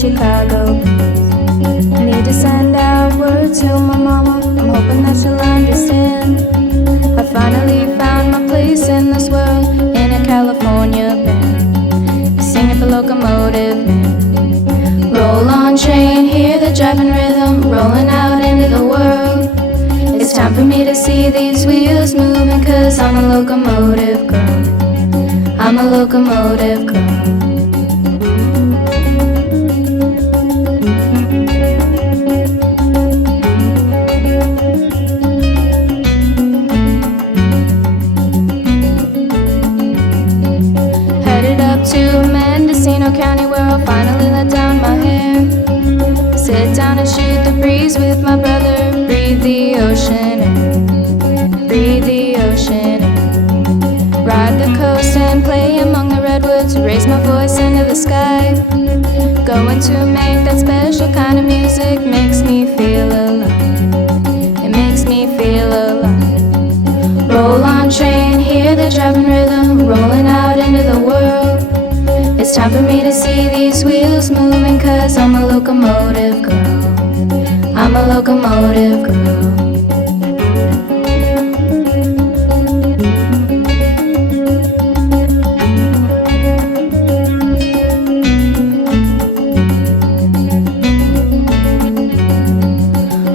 Chicago blues. Need to send out word to my mama, I'm hoping that she'll understand. I finally found my place in this world, in a California band, singing for Locomotive Man. Roll on train, hear the driving rhythm, rolling out into the world. It's time for me to see these wheels moving, 'cause I'm a locomotive girl. I'm a locomotive girl. County where I'll finally let down my hair, sit down and shoot the breeze with my brother, breathe the ocean air, breathe the ocean air. Ride the coast and play among the redwoods, raise my voice into the sky. Going to make that special kind of music, makes me feel alive, it makes me feel alive. Roll on train, hear the driving rhythm, rolling out into the world. It's time for me to see these wheels moving, 'cause I'm a locomotive girl. I'm a locomotive girl.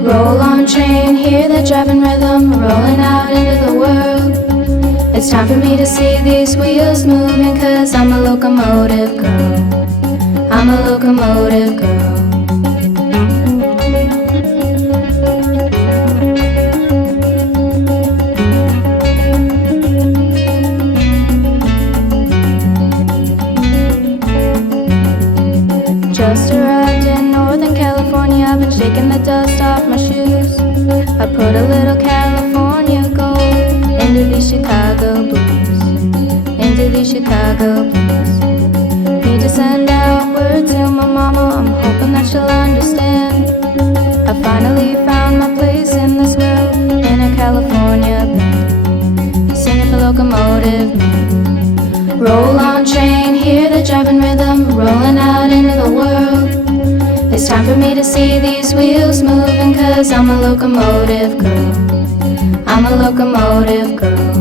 Roll on train, hear the driving rhythm, rolling out into the world. It's time for me to see these wheels moving, 'cause I'm a locomotive girl. I'm a locomotive girl. Just arrived in Northern California, I've been shaking the dust off my shoes. I put a little California gold into these Chicago blues, into these Chicago blues. Need to send out word to my mama, I'm hoping that she'll understand. I finally found my place in this world, in a California band, singing for Locomotive Man. Roll on train, hear the driving rhythm, rolling out into the world. It's time for me to see these wheels moving, 'cause I'm a locomotive girl. I'm a locomotive girl.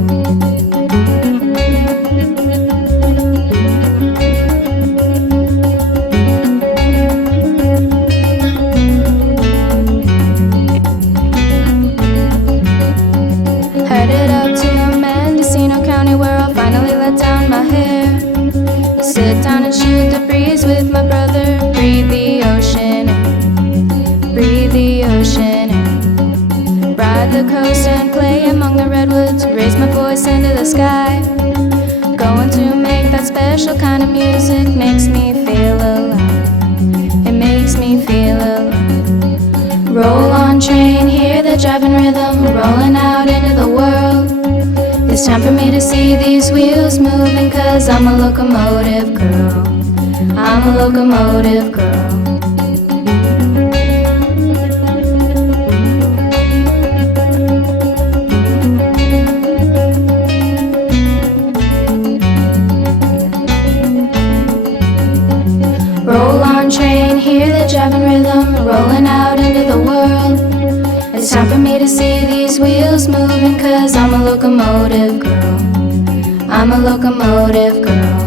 Headed up to Mendocino County where I'll finally let down my hair, sit down and shoot the breeze with my brother, breathe the ocean air, breathe the ocean air. Ride the coast and play among the redwoods, raise my voice into the sky. Going to make that special kind of music, makes me feel alive, it makes me feel alive. Roll on train, hear the driving rhythm, rolling out into the world. It's time for me to see these wheels moving, 'cause I'm a locomotive girl. I'm a locomotive girl. Roll on train, hear the driving rhythm, rolling out into the world. It's time for me to see these wheels moving, 'cause I'm a locomotive girl. I'm a locomotive girl.